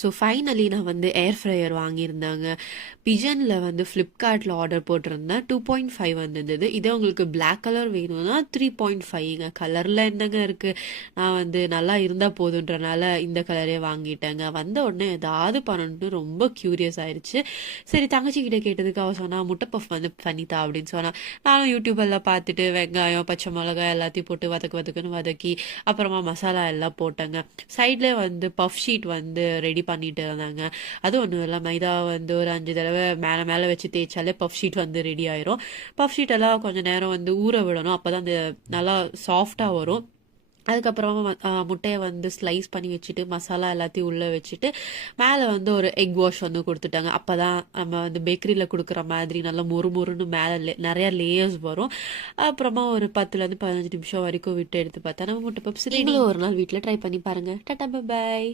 So finally நான் வந்து ஏர் fryer வாங்கியிருந்தாங்க. பிஜனில் வந்து ஃப்ளிப்கார்ட்டில் ஆர்டர் போட்டிருந்தேன். 2.5 வந்திருந்தது. இதே உங்களுக்கு பிளாக் கலர் வேணும்னா 3.5ங்க. கலரில் என்னங்க இருக்குது, நான் வந்து நல்லா இருந்தால் போதுன்றனால இந்த கலரே வாங்கிட்டேங்க. வந்த உடனே ஏதாவது பண்ணணும்னு ரொம்ப க்யூரியஸ் ஆயிடுச்சு. சரி தங்கச்சிக்கிட்ட கேட்டதுக்கு அவள் சொன்னால் முட்டை பஃப் வந்து பண்ணித்தா அப்படின்னு சொன்னால், நானும் யூடியூபெல்லாம் பார்த்துட்டு வெங்காயம் பச்சை மிளகாய் எல்லாத்தையும் போட்டு வதக்குன்னு வதக்கி அப்புறமா மசாலா எல்லாம் போட்டேங்க. சைட்லேயே வந்து பஃப் ஷீட் வந்து ரெடி பண்ணிட்டு இருந்தாங்க. அது ஒன்றும் இல்லை, மைதா வந்து ஒரு 5 தடவை மேலே மேலே வச்சு தேய்ச்சாலே பஃப் ஷீட் வந்து ரெடி ஆயிரும். பஃப் ஷீட் எல்லாம் கொஞ்சம் நேரம் வந்து ஊற விடணும், அப்போ தான் அந்த நல்லா சாஃப்டாக வரும். அதுக்கப்புறமா முட்டையை வந்து ஸ்லைஸ் பண்ணி வச்சுட்டு மசாலா எல்லாத்தையும் உள்ளே வச்சுட்டு மேலே வந்து ஒரு எக் வாஷ் வந்து கொடுத்துட்டாங்க. அப்போ தான் நம்ம வந்து பேக்கரியில் கொடுக்குற மாதிரி நல்லா மொறுன்னு மேலே நிறையா லேயர்ஸ் வரும். அப்புறமா ஒரு 10லேருந்து 15 நிமிஷம் வரைக்கும் விட்டு எடுத்து பார்த்தா நம்ம முட்டை பப்ஸ். நீங்களும் ஒரு நாள் வீட்டில் ட்ரை பண்ணி பாருங்கள். டாடா, பை.